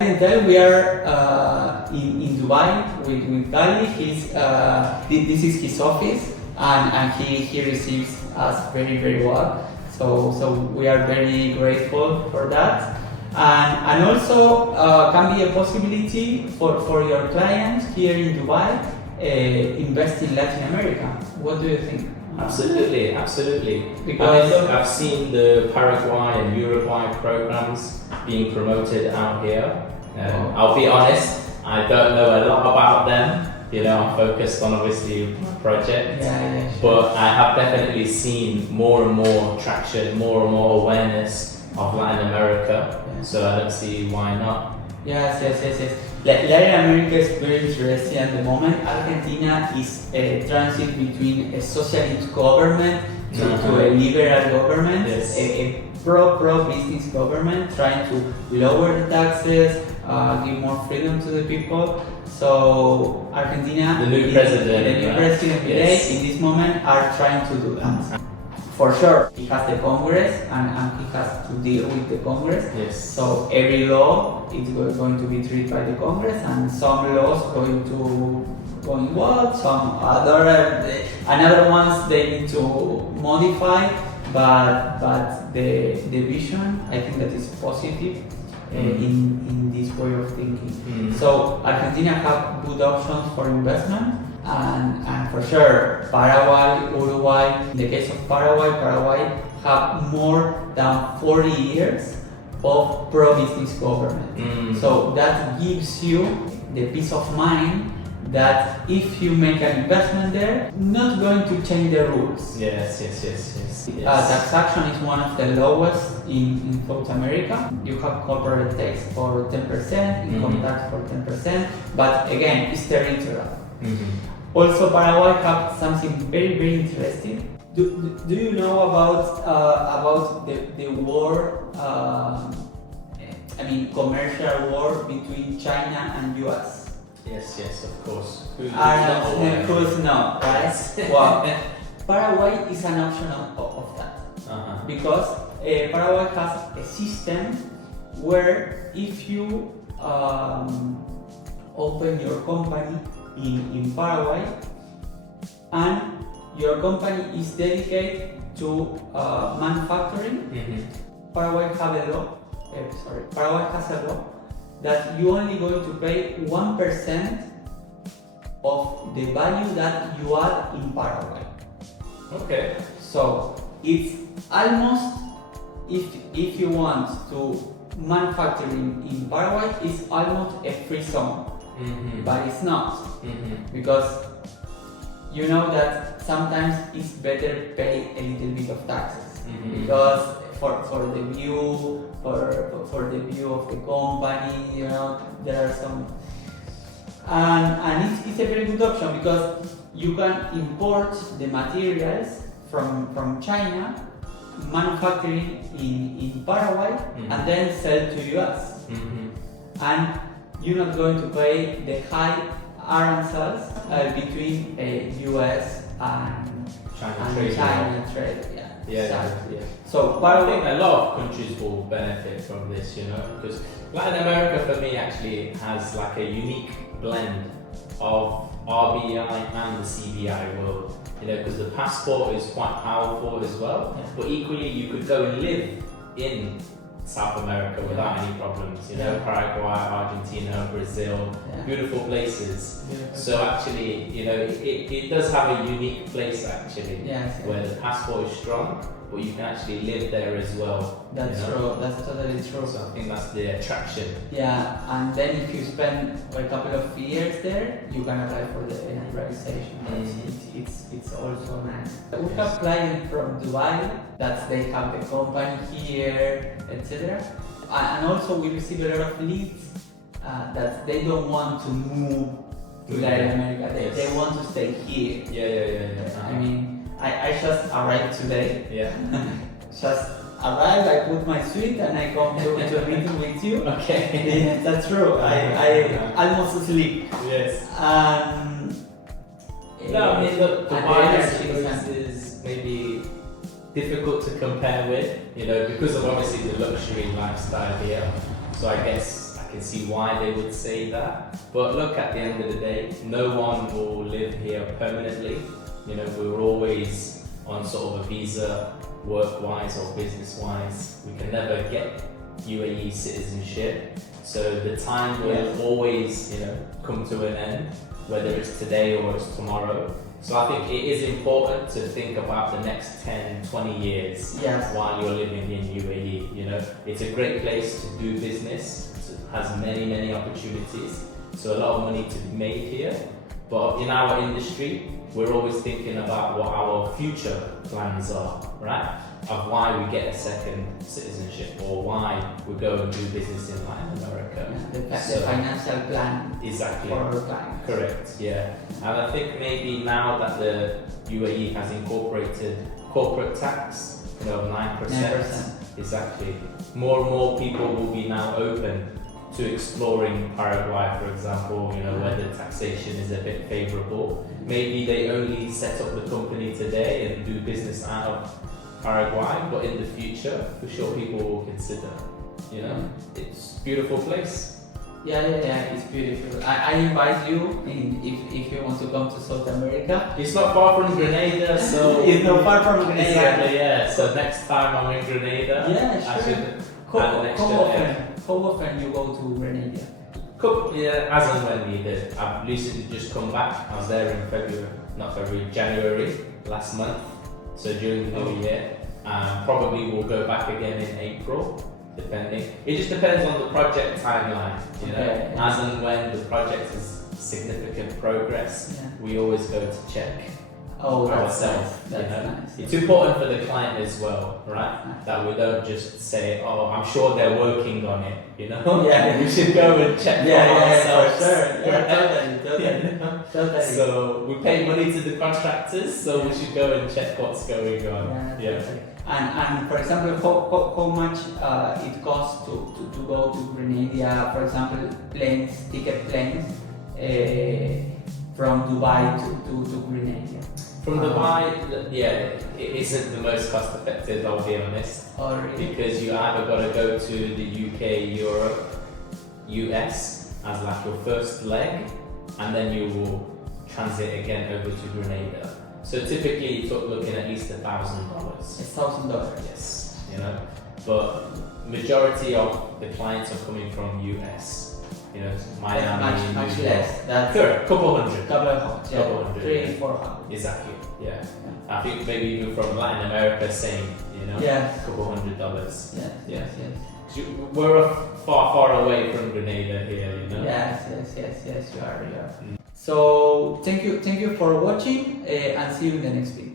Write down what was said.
And then we are in Dubai with Gali. This is his office, and he receives us very well. So we are very grateful for that. And also can be a possibility for your clients here in Dubai invest in Latin America. What do you think? Absolutely. Because look, I've seen the Paraguay and Uruguay programs being promoted out here. I'll be honest, I don't know a lot about them. I'm focused on obviously my project. Yeah, sure. But I have definitely seen more and more traction, more and more awareness of Latin America. Yeah. So I don't see why not. Yes. Latin America is very interesting at the moment. Argentina is a transit between a socialist government to a liberal government, Yes. a pro-business government trying to lower the taxes, give more freedom to the people. So Argentina, The new president today, in this moment, are trying to do that. For sure, he has the Congress and he has to deal with the Congress. Yes. So every law is going to be treated by the Congress, and some laws going well, some another ones they need to modify. But the vision, I think that is positive in this way of thinking. So Argentina have good options for investment. And for sure, Paraguay, Uruguay. In the case of Paraguay have more than 40 years of pro-business government. So that gives you the peace of mind that if you make an investment there, not going to change the rules. Yes. Taxation is one of the lowest in South America. You have corporate tax for 10%, income tax for 10%, but again, it's territorial. Also, Paraguay have something very interesting. Do you know about the war? Commercial war between China and US. Yes, of course. Who's not, right? Well, Paraguay is an option of that because Paraguay has a system where if you open your company in Paraguay and your company is dedicated to manufacturing, Paraguay has a law that you only going to pay 1% of the value that you add in Paraguay. Okay. So it's almost, if you want to manufacture in Paraguay, it's almost a free zone. But it's not, because you know that sometimes it's better pay a little bit of taxes because for the view of the company, there are some, and it's a very good option because you can import the materials from China, manufacturing in Paraguay, and then sell to US. And you're not going to pay the high aranzels between US and China trade. Yeah. So I think a lot of countries will benefit from this, because Latin America for me actually has like a unique blend of RBI and the CBI world, because the passport is quite powerful as well, but equally you could go and live in South America without any problems, Paraguay, Argentina, Brazil, beautiful places. So actually, it does have a unique place actually, where the passport is strong, but you can actually live there as well. That's true, that's totally true. So I think that's the attraction. Yeah, and then if you spend a couple of years there, you can apply for the naturalization. It's also nice. We have clients from Dubai that they have the company here, etc. And also we receive a lot of leads that they don't want to move to Latin America. They want to stay here. Yeah. I just arrived today. Just arrived, I put my suit and I come to a meeting with you. Okay. Yeah, that's true. I almost sleep. Yes. Look, Dubai is maybe difficult to compare with, because of obviously the luxury lifestyle here. So I guess can see why they would say that. But look, at the end of the day, no one will live here permanently. You know, we're always on sort of a visa, work-wise or business-wise. We can never get UAE citizenship. So the time will always, you know, come to an end, whether it's today or it's tomorrow. So I think it is important to think about the next 10, 20 years while you're living in UAE. You know, it's a great place to do business. It has many, many opportunities. So a lot of money to be made here. But in our industry, we're always thinking about what our future plans are, right? Of why we get a second citizenship or why we go and do business in Latin America. The financial plan exactly. for our clients. Correct, yeah. And I think maybe now that the UAE has incorporated corporate tax, you know, 9%. Exactly. More and more people will be now open to exploring Paraguay, for example, you know, where the taxation is a bit favorable. Maybe they only set up the company today and do business out of Paraguay, but in the future, for sure, people will consider. You know, it's a beautiful place. Yeah, it's beautiful. I invite you if you want to come to South America. It's not far from Grenada, so it's not far from Grenada. Exactly, yeah. So next time I'm in Grenada, I should how often you go to Grenada? As and when needed. I've recently just come back. I was there in January last month. So during the new year, probably we'll go back again in April, depending. It just depends on the project timeline, you know. As and when the project is significant progress, we always go to check ourselves. Nice. That's nice. It's important for the client as well, right? That we don't just say, "Oh, I'm sure they're working on it," you know. We should go and check for ourselves. For sure. Totally. So we pay money to the contractors, so we should go and check what's going on. And for example, how much it costs to go to Grenada? For example, ticket planes from Dubai to Grenada. From Dubai, it isn't the most cost effective, I'll be honest. Oh, really? Because you either got to go to the UK, Europe, US as like your first leg, and then you will transit again over to Grenada. So typically you're looking at least $1,000. $1,000. Yes, you know. But majority of the clients are coming from US. You know, Miami, much less. That's correct. Couple hundred. Couple hundred. 300-400. Exactly. Yeah. I think maybe even from Latin America, same. You know. Couple $100. Yes. We're far away from Grenada here. You know. Yes. You are. So thank you for watching, and see you in the next video.